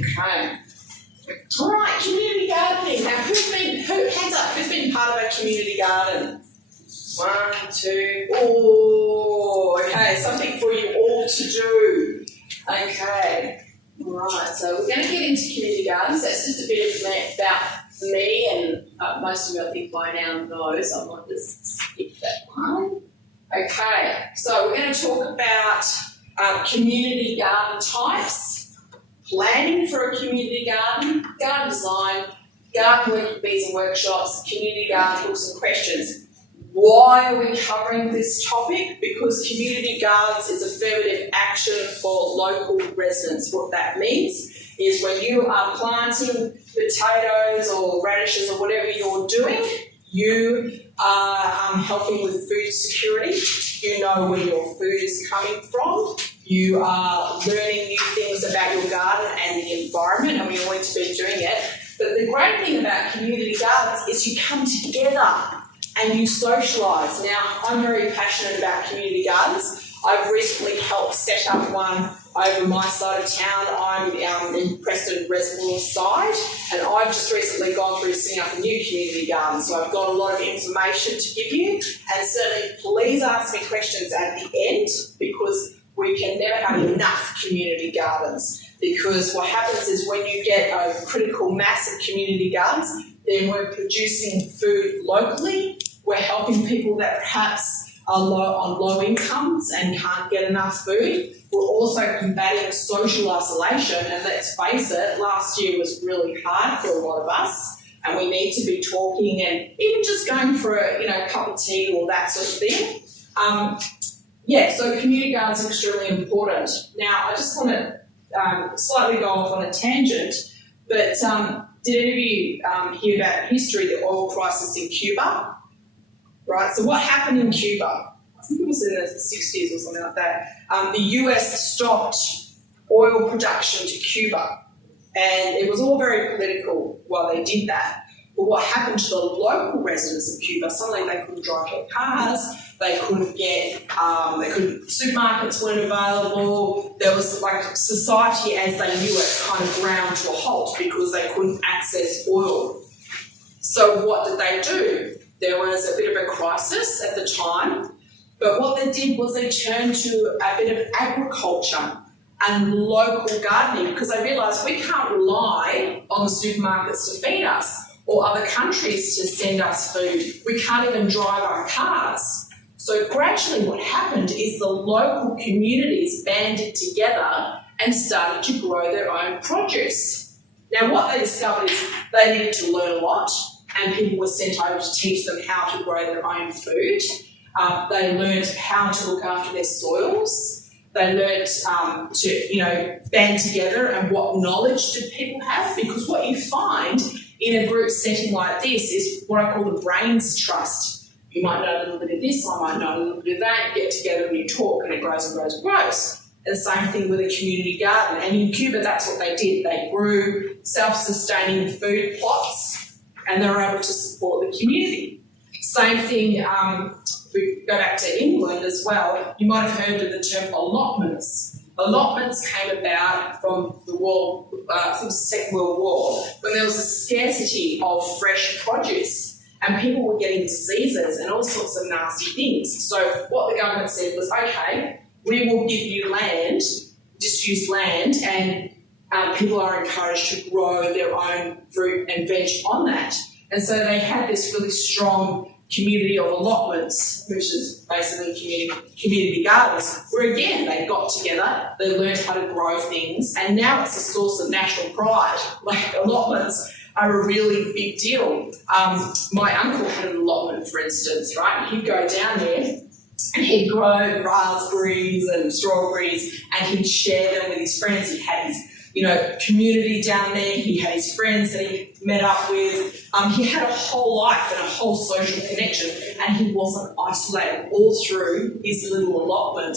Okay. All right, community gardening. Now, who's been part of a community garden? 1, 2, oh, okay, something for you all to do. Okay, all right, so we're going to get into community gardens. That's just a bit of about me, and most of you I think by now knows. I might just skip that one. Okay, so we're going to talk about community garden types, planning for a community garden, garden design, garden working bees and workshops, community garden books and questions. Why are we covering this topic? Because community gardens is affirmative action for local residents. What that means is when you are planting potatoes or radishes or whatever you're doing, you are helping with food security. You know where your food is coming from. You are learning new things about your garden and the environment, and we all need to be doing it. But the great thing about community gardens is you come together and you socialise. Now, I'm very passionate about community gardens. I've recently helped set up one over my side of town. I'm in Preston Reservoir side, and I've just recently gone through setting up a new community garden. So I've got a lot of information to give you, and certainly please ask me questions at the end, because we can never have enough community gardens. Because what happens is when you get a critical mass of community gardens, then we're producing food locally. We're helping people that perhaps are on low incomes and can't get enough food. We're also combating social isolation, and let's face it, last year was really hard for a lot of us, and we need to be talking and even just going for a cup of tea or that sort of thing. So community gardens are extremely important. Now, I just want to slightly go off on a tangent, but did any of you hear about history, the oil crisis in Cuba? Right, so what happened in Cuba? I think it was in the 60s or something like that. The US stopped oil production to Cuba, and it was all very political while they did that. But what happened to the local residents of Cuba? Suddenly they couldn't drive their cars, they couldn't get, supermarkets weren't available. There was society as they knew it kind of ground to a halt because they couldn't access oil. So what did they do? There was a bit of a crisis at the time, but what they did was they turned to a bit of agriculture and local gardening, because they realised we can't rely on the supermarkets to feed us or other countries to send us food. We can't even drive our cars. So gradually what happened is the local communities banded together and started to grow their own produce. Now what they discovered is they needed to learn a lot, and people were sent over to teach them how to grow their own food. They learned how to look after their soils. They learned to, band together, and what knowledge did people have? Because what you find in a group setting like this is what I call the brains trust. You might know a little bit of this, I might know a little bit of that, you get together and you talk, and it grows and grows and grows. And the same thing with a community garden. And in Cuba, that's what they did. They grew self-sustaining food plots, and they were able to support the community. Same thing, if we go back to England as well, you might have heard of the term allotments. Allotments came about from the Second World War, when there was a scarcity of fresh produce, and people were getting diseases and all sorts of nasty things. So what the government said was, okay, we will give you land, just use land, and people are encouraged to grow their own fruit and veg on that. And so they had this really strong community of allotments, which is basically community gardens, where again, they got together, they learned how to grow things, and now it's a source of national pride. Like, allotments are a really big deal. My uncle had an allotment, for instance, right? He'd go down there and he'd grow raspberries and strawberries, and he'd share them with his friends. He had his community down there. He had his friends that he met up with. He had a whole life and a whole social connection, and he wasn't isolated all through his little allotment.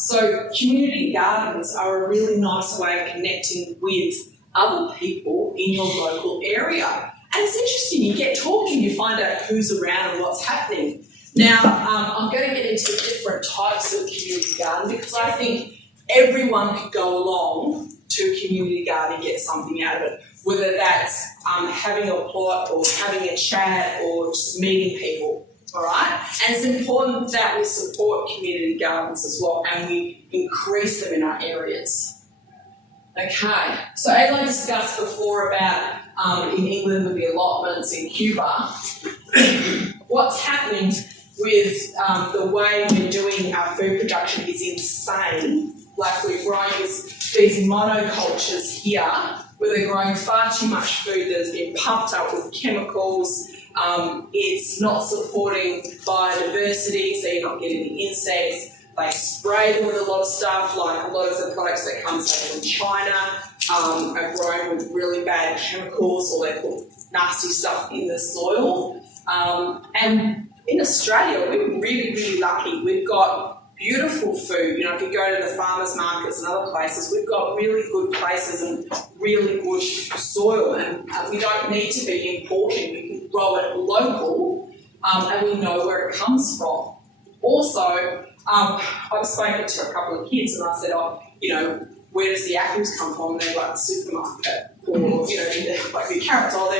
So community gardens are a really nice way of connecting with other people in your local area. And it's interesting, you get talking, you find out who's around and what's happening. Now, I'm going to get into the different types of community garden, because I think everyone could go along to a community garden and get something out of it, whether that's having a plot or having a chat or just meeting people, all right? And it's important that we support community gardens as well and we increase them in our areas. Okay, so as I discussed before about in England with the allotments in Cuba, what's happening with the way we're doing our food production is insane. Like we're growing these monocultures here where they're growing far too much food that's been pumped up with chemicals. It's not supporting biodiversity, so you're not getting the insects. They spray them with a lot of stuff, like a lot of the products that come, say, from China are grown with really bad chemicals, or they put nasty stuff in the soil. And in Australia, we're really, really lucky. We've got beautiful food. You know, if you go to the farmers markets and other places, we've got really good places and really good soil, and we don't need to be importing. We can grow it local, and we know where it comes from. Also, I've spoken to a couple of kids and I said, oh, you know, where does the apples come from? And they're like the supermarket, or, you know, like the carrots, oh,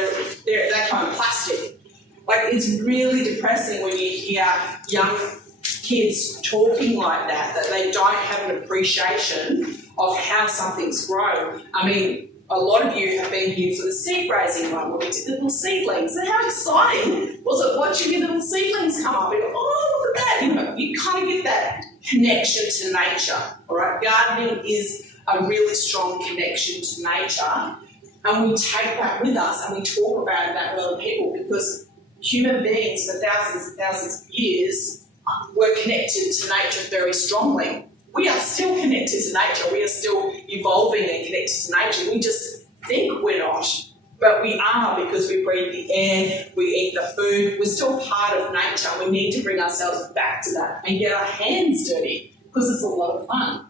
they're that kind of plastic. Like, it's really depressing when you hear young kids talking like that they don't have an appreciation of how something's grown. I mean, a lot of you have been here for the seed raising one where we did the little seedlings, and how exciting was it watching your little seedlings come up and go, oh, look at that. You know, you kind of get that connection to nature, all right? Gardening is a really strong connection to nature, and we take that with us and we talk about that with other people, because human beings for thousands and thousands of years were connected to nature very strongly. We are still connected to nature. We are still evolving and connected to nature. We just think we're not, but we are, because we breathe the air, we eat the food. We're still part of nature. We need to bring ourselves back to that and get our hands dirty, because it's a lot of fun.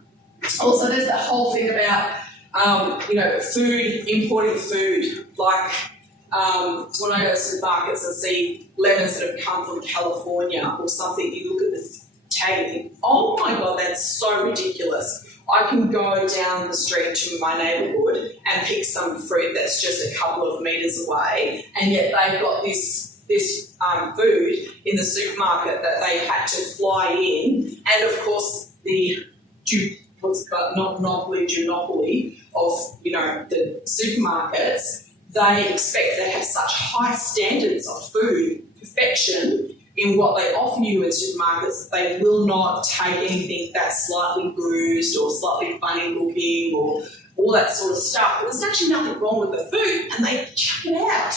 Also, there's that whole thing about, you know, food, importing food, like when I go to supermarkets and see lemons that have come from California or something, you look at the tag and think, oh my God, that's so ridiculous. I can go down the street to my neighbourhood and pick some fruit that's just a couple of metres away, and yet they've got this food in the supermarket that they had to fly in, and of course the duopoly of, you know, the supermarkets, they expect to have such high standards of food perfection in what they offer you in supermarkets that they will not take anything that's slightly bruised or slightly funny looking or all that sort of stuff. But there's actually nothing wrong with the food, and they chuck it out,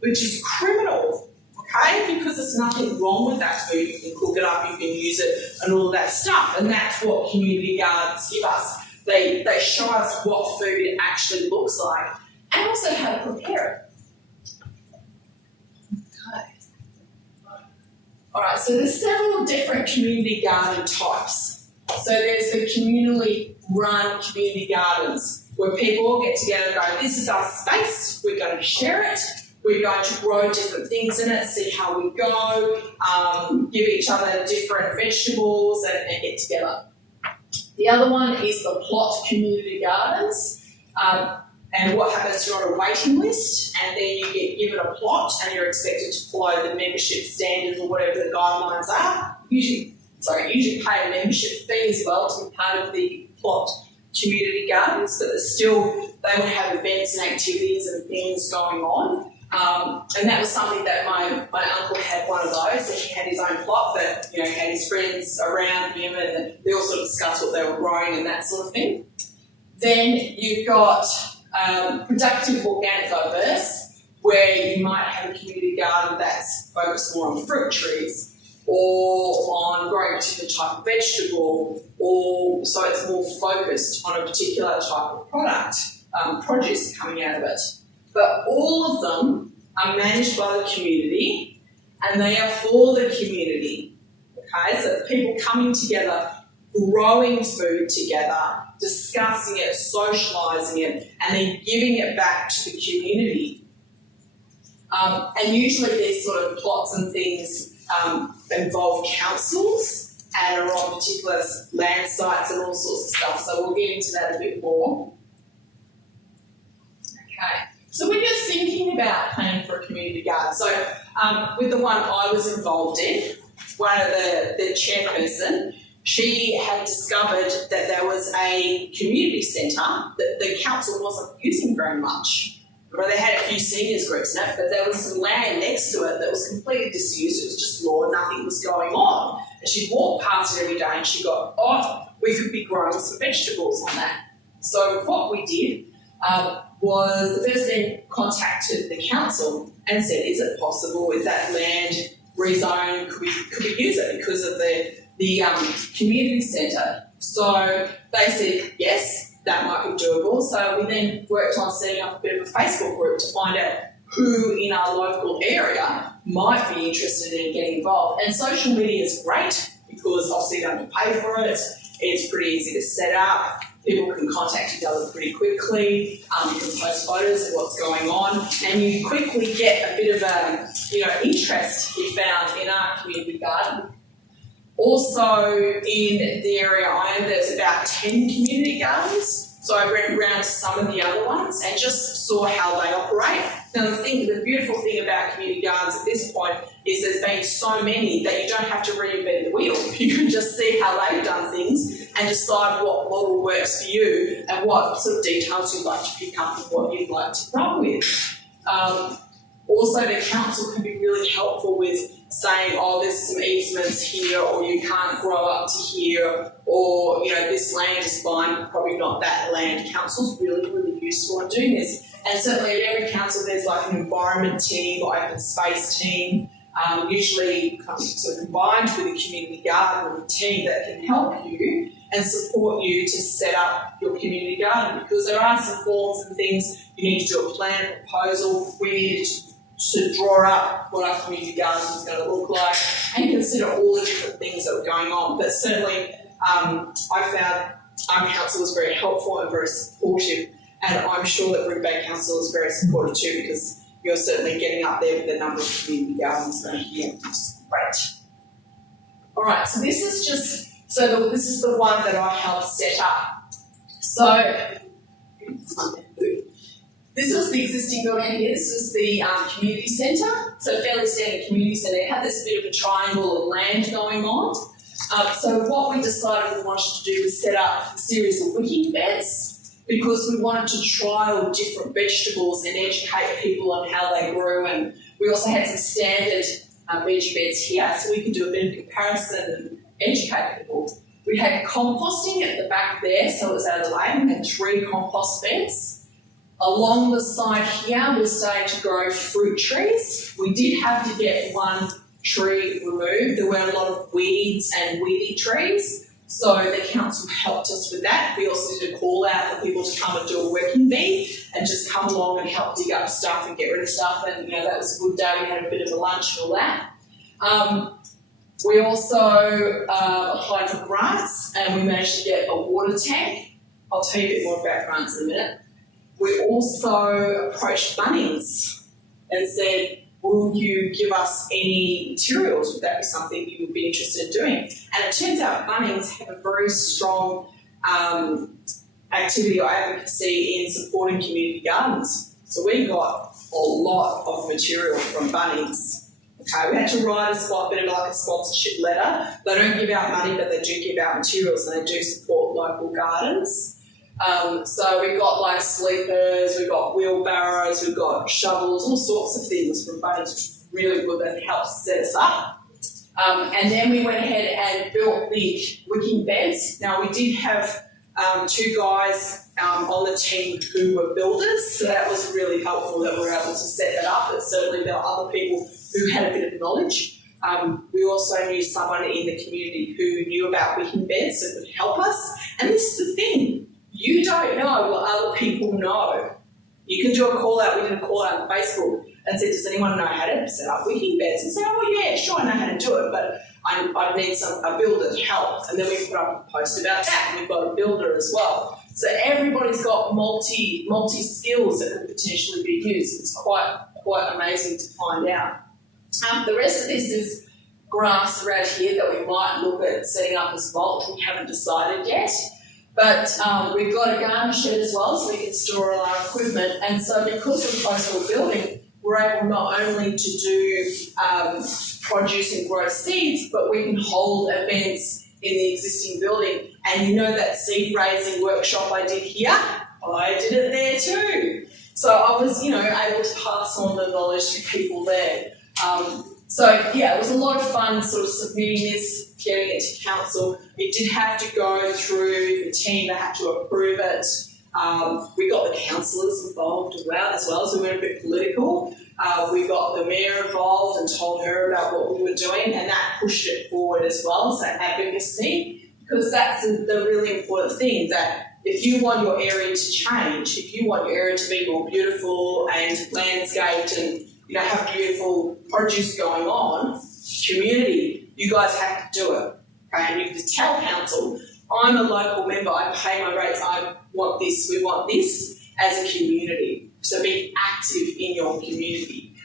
which is criminal, okay? Because there's nothing wrong with that food. You can cook it up, you can use it, and all of that stuff. And that's what community gardens give us. They show us what food actually looks like, and also how to prepare it. Okay. All right, so there's several different community garden types. So there's the communally run community gardens where people all get together and go, this is our space, we're going to share it, we're going to grow different things in it, see how we go, give each other different vegetables and get together. The other one is the plot community gardens. And what happens, you're on a waiting list, and then you get given a plot and you're expected to follow the membership standards or whatever the guidelines are. Usually pay a membership fee as well to be part of the plot community gardens, but they would have events and activities and things going on. And that was something that my uncle had one of those, and he had his own plot, but, you know, he had his friends around him and they all sort of discussed what they were growing and that sort of thing. Then you've got productive organic diverse, where you might have a community garden that's focused more on fruit trees or on growing a particular type of vegetable, or so it's more focused on a particular type of product, produce coming out of it. But all of them are managed by the community and they are for the community. Okay, so it's people coming together, growing food together, discussing it, socialising it, and then giving it back to the community. And usually these sort of plots and things involve councils and are on particular land sites and all sorts of stuff, so we'll get into that a bit more. Okay. So when you're thinking about planning for a community garden, so with the one I was involved in, one of the chairperson, she had discovered that there was a community centre that the council wasn't using very much. Well, they had a few seniors groups in it, but there was some land next to it that was completely disused. It was just lawn, nothing was going on. And she'd walk past it every day and she got, oh, we could be growing some vegetables on that. So what we did was the first thing contacted the council and said, is it possible with that land rezone, could we use it because of the community centre? So they said, yes, that might be doable. So we then worked on setting up a bit of a Facebook group to find out who in our local area might be interested in getting involved. And social media is great because obviously you don't have to pay for it. It's pretty easy to set up. People can contact each other pretty quickly. You can post photos of what's going on, and you quickly get a bit of a, interest you found in our community garden. Also, in the area I am, there's about 10 community gardens. So I went around to some of the other ones and just saw how they operate. Now the beautiful thing about community gardens at this point is there's been so many that you don't have to reinvent the wheel. You can just see how they've done things and decide what model works for you and what sort of details you'd like to pick up and what you'd like to run with. Also, the council can be really helpful with saying, oh, there's some easements here, or you can't grow up to here, or, this land is fine, but probably not that land. Council's really, really useful in doing this. And certainly at every council there's like an environment team or open space team, usually sort of combined with a community garden team that can help you and support you to set up your community garden, because there are some forms and things. You need to do a plan, a proposal. We need to draw up what our community garden is going to look like and consider all the different things that were going on. But certainly I found our council was very helpful and very supportive, and I'm sure that Brimbank Council is very supportive too, because you're certainly getting up there with the number of community gardens around here, which is great. All right, so this is this is the one that I helped set up. So this was the existing building here. This was the community centre, so fairly standard community centre. It had this bit of a triangle of land going on. So what we decided we wanted to do was set up a series of wicking beds, because we wanted to trial different vegetables and educate people on how they grew. And we also had some standard veggie beds here, so we could do a bit of comparison and educate people. We had composting at the back there, so it was out of the way. We had 3 compost beds. Along the side here, we're starting to grow fruit trees. We did have to get one tree removed. There were a lot of weeds and weedy trees, so the council helped us with that. We also did a call out for people to come and do a working bee and just come along and help dig up stuff and get rid of stuff, and that was a good day. We had a bit of a lunch and all that. We also applied for grants, and we managed to get a water tank. I'll tell you a bit more about grants in a minute. We also approached Bunnings and said, will you give us any materials? Would that be something you would be interested in doing? And it turns out Bunnings have a very strong activity or advocacy in supporting community gardens. So we got a lot of material from Bunnings. Okay, we had to write a bit of like a sponsorship letter. They don't give out money, but they do give out materials, and they do support local gardens. So we've got like sleepers, we've got wheelbarrows, we've got shovels, all sorts of things from Bunnings, which is really good, that helps set us up. And then we went ahead and built the wicking beds. Now we did have 2 guys on the team who were builders, so that was really helpful that we were able to set that up, but certainly there were other people who had a bit of knowledge. We also knew someone in the community who knew about wicking beds that would help us. And this is the thing. You don't know what other people know. You can do a call out. We did a call out on Facebook and said, does anyone know how to set up wicking beds? And say, oh yeah, sure, I know how to do it, but I need a builder to help. And then we put up a post about that, and we've got a builder as well. So everybody's got multi skills that could potentially be used. It's quite amazing to find out. The rest of this is grass around here that we might look at setting up as mulch. We haven't decided yet. But we've got a garden shed as well, so we can store all our equipment. And so because we're close to a building, we're able not only to do produce and grow seeds, but we can hold events in the existing building. And you know that seed raising workshop I did here? I did it there too. So I was, able to pass on the knowledge to people there. It was a lot of fun sort of submitting this, getting it to council. It did have to go through the team, they had to approve it. We got the councillors involved as well, so we went a bit political. We got the mayor involved and told her about what we were doing, and that pushed it forward as well, so advocacy, because that's the really important thing, that if you want your area to change, if you want your area to be more beautiful and landscaped and have beautiful produce going on, community, you guys have to do it. Okay? And you have to tell council, I'm a local member, I pay my rates, I want this, we want this as a community. So be active in your community.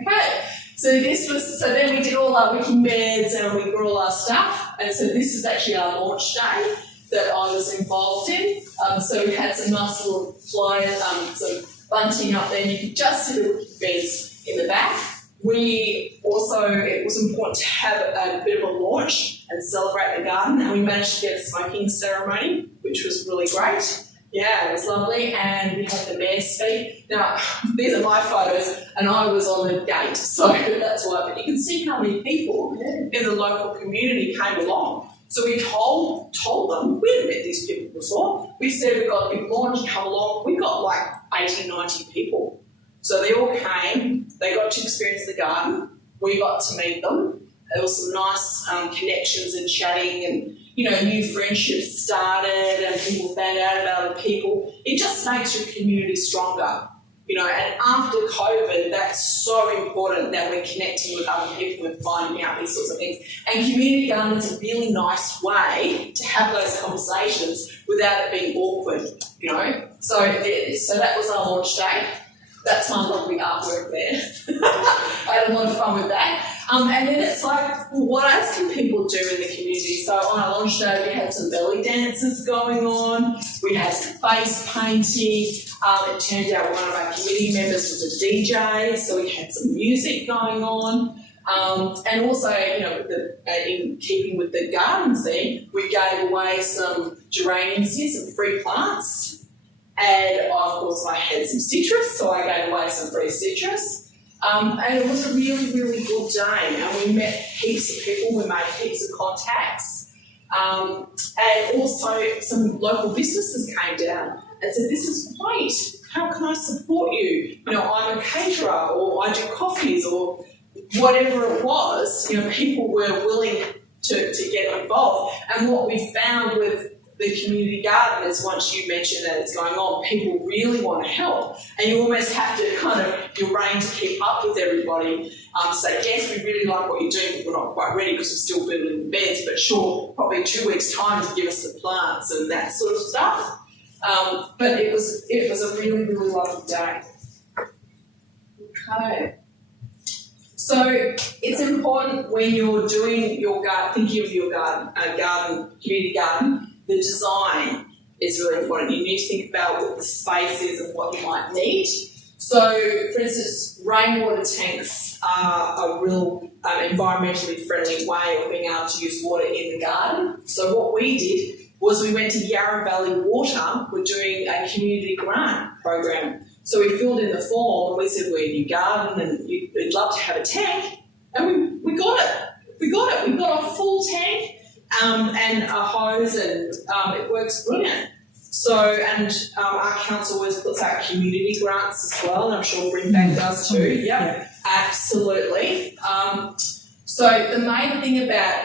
Okay, so then we did all our wicking beds and we grew all our stuff, and so this is actually our launch day that I was involved in. So we had some nice little flyers, some bunting up there, and you could just see the wicking beds in the back. It was important to have a bit of a launch and celebrate the garden, and we managed to get a smoking ceremony, which was really great. Yeah, it was lovely, and we had the mayor speak. Now, these are my photos, and I was on the gate, so that's why. But you can see how many people in the local community came along. So we told them, we hadn't met these people before. We said, we've got a big launch, come along. We got like 80, 90 people. So they all came, they got to experience the garden, we got to meet them. There was some nice connections and chatting, and new friendships started, and people found out about other people. It just makes your community stronger, and after COVID, that's so important that we're connecting with other people and finding out these sorts of things. And community garden is a really nice way to have those conversations without it being awkward, So that was our launch day. That's my lovely artwork there. I had a lot of fun with that. And then it's like, well, what else can people do in the community? So on our launch day, we had some belly dances going on. We had face painting. It turned out one of our committee members was a DJ, so we had some music going on. And also, in keeping with the garden theme, we gave away some geraniums here, some free plants. And of course I had some citrus, so I gave away some free citrus. And it was a really, really good day. And we met heaps of people, we made heaps of contacts. And also some local businesses came down and said, this is great, how can I support you? I'm a caterer, or I do coffees, or whatever it was. People were willing to get involved. And what we found with the community garden is, once you mention that it's going on, people really want to help, and you almost have to kind of, your brain to keep up with everybody. Say, yes, we really like what you're doing, but we're not quite ready because we're still building the beds, but sure, probably 2 weeks' time to give us the plants and that sort of stuff. But it was a really, really lovely day. Okay. So it's important when you're doing your garden, thinking of your community garden, the design is really important. You need to think about what the space is and what you might need. So, for instance, rainwater tanks are a real environmentally friendly way of being able to use water in the garden. So what we did was we went to Yarra Valley Water. We're doing a community grant program. So we filled in the form and we said, we're in your garden and we'd love to have a tank. And we got it. We got a full tank. And a hose, and it works brilliant. So, and our council always puts out community grants as well, and I'm sure Brimbank does too. Yeah, absolutely. So the main thing about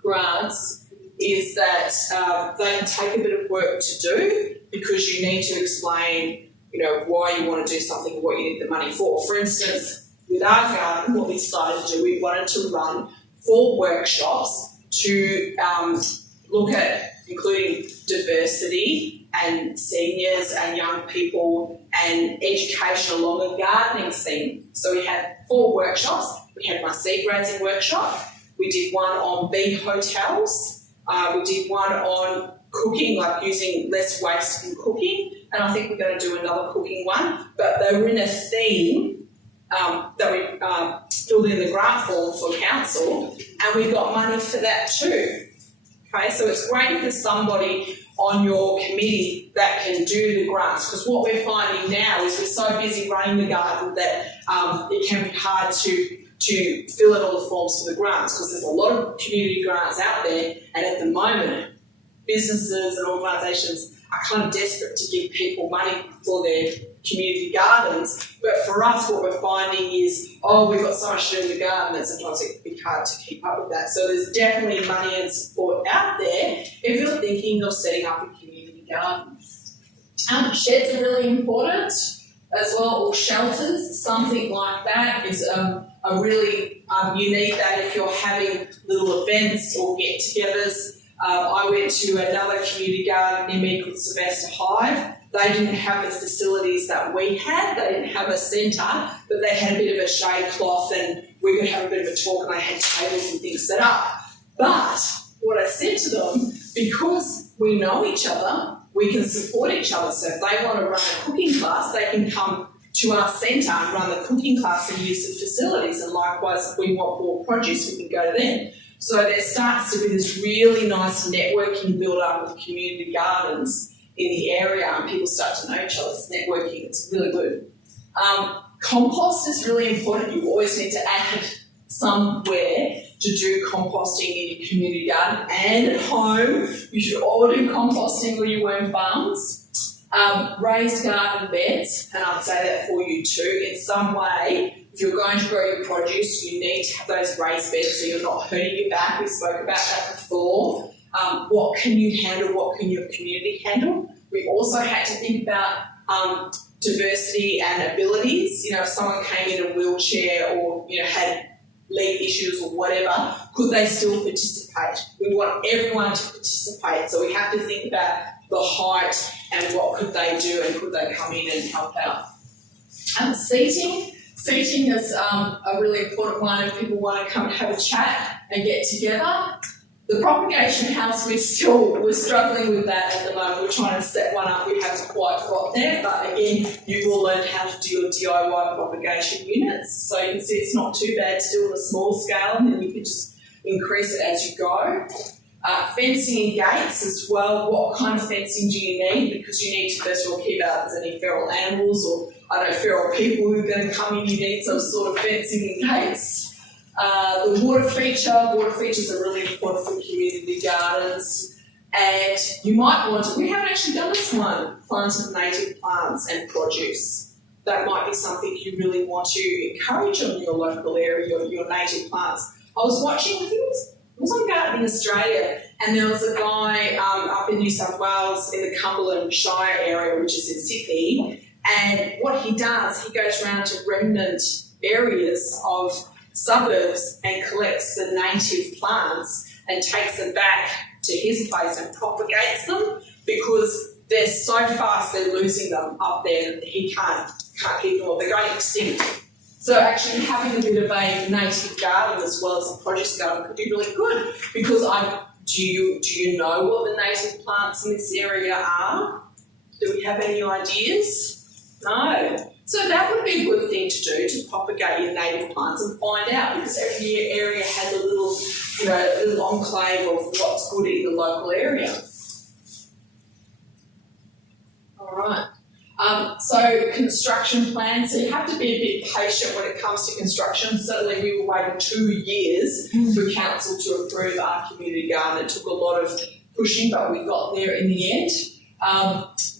grants is that they can take a bit of work to do, because you need to explain, why you want to do something and what you need the money for. For instance, with our garden, what we decided to do, we wanted to run 4 workshops to look at including diversity and seniors and young people and education along a gardening theme. So we had 4 workshops. We had my seed raising workshop. We did one on bee hotels. We did one on cooking, like using less waste in cooking, and I think we're going to do another cooking one, but they were in a theme that we filled in the grant form for council, and we got money for that too. Okay, so it's great if there's somebody on your committee that can do the grants, because what we're finding now is we're so busy running the garden that it can be hard to fill in all the forms for the grants, because there's a lot of community grants out there, and at the moment businesses and organisations are kind of desperate to give people money for their community gardens, but for us what we're finding is, we've got so much to do in the garden that sometimes it can be hard to keep up with that. So there's definitely money and support out there if you're thinking of setting up a community garden. Sheds are really important as well, or shelters, something like that is a really, you need that if you're having little events or get-togethers. I went to another community garden near me called Sylvester Hive. They didn't have the facilities that we had. They didn't have a centre, but they had a bit of a shade cloth and we could have a bit of a talk, and they had tables and things set up. But what I said to them, because we know each other, we can support each other. So if they want to run a cooking class, they can come to our centre and run the cooking class and use the facilities. And likewise, if we want more produce, we can go to them. So there starts to be this really nice networking build-up of community gardens in the area, and people start to know each other. It's networking, it's really good. Compost is really important. You always need to add somewhere to do composting in your community garden and at home. You should all do composting where you worm farms. Raised garden beds, and I'd say that for you too, in some way. If you're going to grow your produce, you need to have those raised beds so you're not hurting your back. We spoke about that before. What can you handle? What can your community handle? We also had to think about diversity and abilities. You know, if someone came in a wheelchair or, you know, had leg issues or whatever, could they still participate? We want everyone to participate, so we have to think about the height and what could they do and could they come in and help out. Seating is a really important one if people want to come and have a chat and get together. The propagation house, we're struggling with that at the moment. We're trying to set one up. We haven't quite got there, but again, you will learn how to do your DIY propagation units. So you can see it's not too bad to do on a small scale, and then you can just increase it as you go. Fencing and gates as well. What kind of fencing do you need? Because you need to first of all keep out if there's any feral animals or feral people who are going to come in. You need some sort of fencing and gates. The water features are really important for community gardens, and you might want to, we haven't actually done this one, planted native plants and produce. That might be something you really want to encourage on your local area, your native plants. I was watching, I think it was on Gardening Australia, and there was a guy up in New South Wales in the Cumberland Shire area, which is in Sydney, and what he does, he goes around to remnant areas of suburbs and collects the native plants and takes them back to his place and propagates them, because they're so fast they're losing them up there and he can't keep them all. They're going extinct. So actually having a bit of a native garden as well as a produce garden could be really good, because do you know what the native plants in this area are? Do we have any ideas? No. So that would be a good thing to do, to propagate your native plants and find out, because every area has a little enclave of what's good in the local area. All right. So construction plans. So you have to be a bit patient when it comes to construction. Certainly we were waiting 2 years for council to approve our community garden. It took a lot of pushing, but we got there in the end.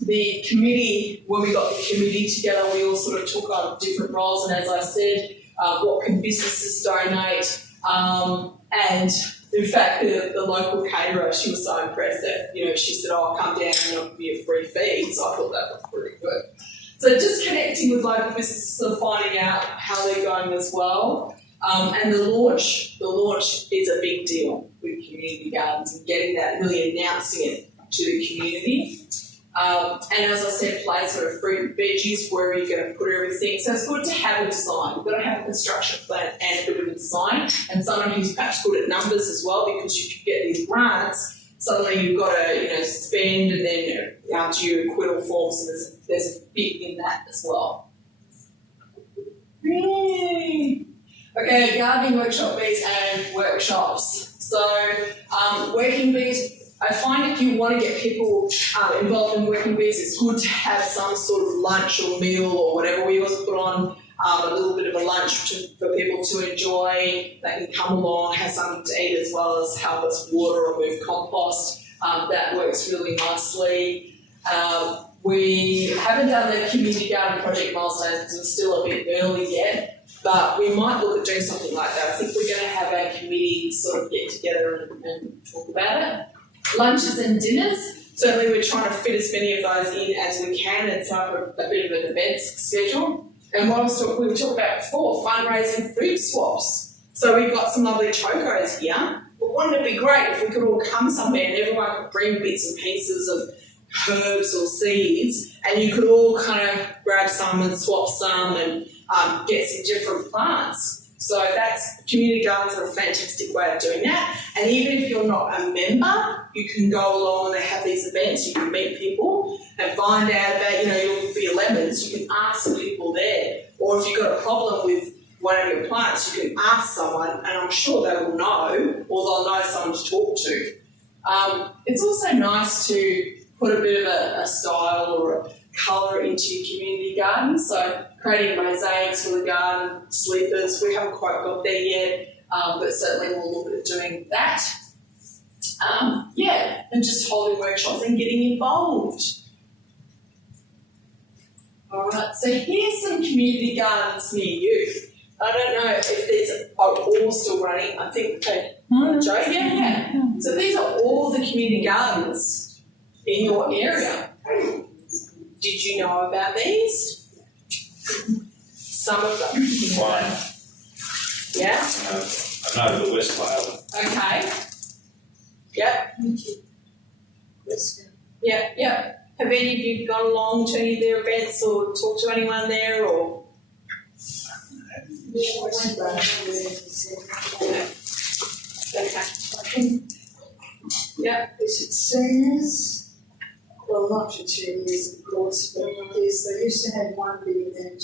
The committee, when we got the committee together, we all sort of took on different roles, and as I said, what can businesses donate? And in fact, the local caterer, she was so impressed that, she said, I'll come down and it'll be a free feed. So I thought that was pretty good. So just connecting with local businesses and finding out how they're going as well. And the launch is a big deal with community gardens, and getting that, really announcing it to the community. And as I said, placement of fruit and veggies, where are you going to put everything? So it's good to have a design. You've got to have a construction plan and a bit of a design, and someone who's perhaps good at numbers as well, because you could get these grants suddenly you've got to, spend, and then do your acquittal forms, and there's a bit in that as well. Yay. Okay, gardening workshop bees and workshops. So, working bees, I find if you want to get people involved in working bees, it's good to have some sort of lunch or meal or whatever. We always put on a little bit of a lunch for people to enjoy. They can come along, have something to eat, as well as help us water or move compost. That works really nicely. We haven't done the community garden project milestones because it's still a bit early yet, but we might look at doing something like that. I think we're going to have our committee sort of get together and talk about it. Lunches and dinners. Certainly we're trying to fit as many of those in as we can and set up a bit of an events schedule. And what we were talking about before, fundraising food swaps. So we've got some lovely chocos here. But wouldn't it be great if we could all come somewhere and everyone could bring bits and pieces of herbs or seeds, and you could all kind of grab some and swap some and get some different plants. So community gardens are a fantastic way of doing that. And even if you're not a member, you can go along and they have these events. You can meet people and find out about, you're looking for your lemons. You can ask some people there. Or if you've got a problem with one of your plants, you can ask someone, and I'm sure they will know, or they'll know someone to talk to. It's also nice to put a bit of a style or a colour into your community garden. So creating mosaics for the garden, sleepers, we haven't quite got there yet, but certainly we'll look at doing that. And just holding workshops and getting involved. All right, so here's some community gardens near you. I don't know if these are all still running. I think they Joe, yeah. So these are all the community gardens in your area. Did you know about these? Some of them. One. Yeah? I know the West Vale. Okay. Yep. Yep. Have any of you gone along to any of their events or talked to anyone there, or? Okay. Yep. Is it seniors? Well, not for 2 years, of course, but they used to have one big event.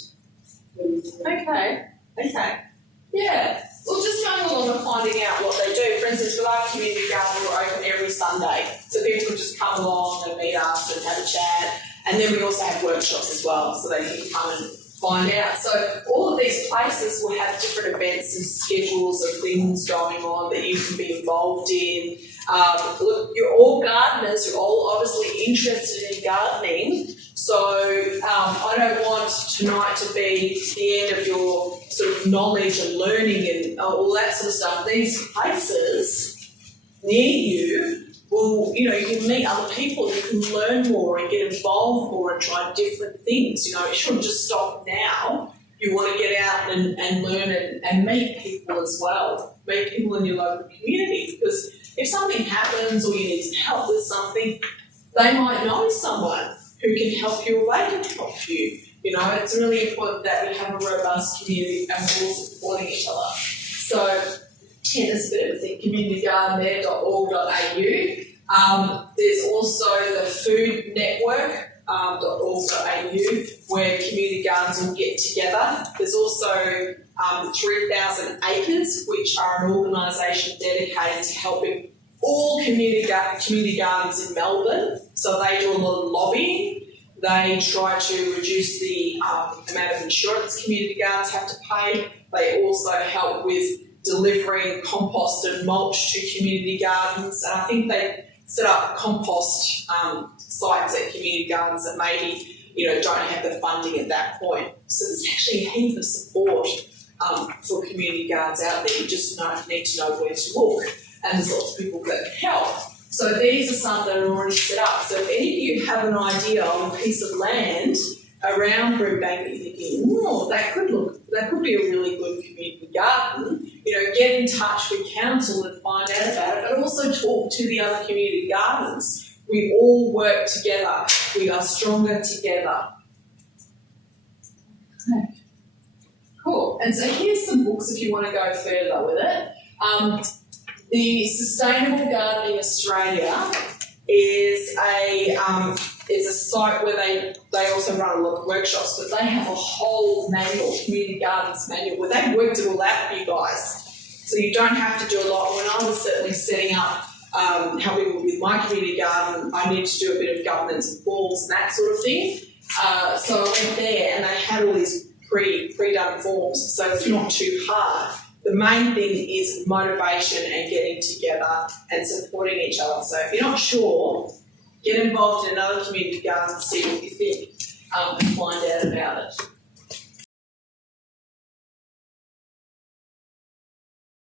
Okay. Yeah. Well, just going along and finding out what they do. For instance, with our community garden, we're open every Sunday, so people can just come along and meet us and have a chat. And then we also have workshops as well, so they can come and find out. So all of these places will have different events and schedules of things going on that you can be involved in. Look, you're all gardeners, you're all obviously interested in gardening, so I don't want tonight to be the end of your sort of knowledge and learning and all that sort of stuff. These places near you will, you can meet other people, you can learn more and get involved more and try different things. It shouldn't just stop now. You want to get out and learn and meet people as well. Meet people in your local community, because if something happens or you need some help with something, they might know someone who can help you or they can help you. It's really important that we have a robust community and we're all supporting each other. So, there's a bit of everything, communitygarden.org.au. There's also the food network, .org.au, where community gardens will get together. There's also 3,000 Acres, which are an organisation dedicated to helping all community gardens in Melbourne. So they do a lot of lobbying. They try to reduce the amount of insurance community gardens have to pay. They also help with delivering compost and mulch to community gardens. And I think they set up compost sites at community gardens that maybe don't have the funding at that point. So there's actually a heap of support for community gardens out there. You just need to know where to look, and there's lots of people that can help. So these are some that are already set up. So if any of you have an idea on a piece of land around Brimbank that you're thinking, that could be a really good community garden, get in touch with council and find out about it, but also talk to the other community gardens. We all work together. We are stronger together. Okay. Cool. And so here's some books if you want to go further with it. The Sustainable Gardening Australia is a site where they also run a lot of workshops, but they have a whole manual, community gardens manual, where they've worked it all out for you guys. So you don't have to do a lot. When I was certainly setting up, helping with my community garden, I needed to do a bit of governance and forms and that sort of thing. So I went there and they had all these pre-done forms, so it's not too hard. The main thing is motivation and getting together and supporting each other. So if you're not sure, get involved in another community garden, see what you think, and find out about it.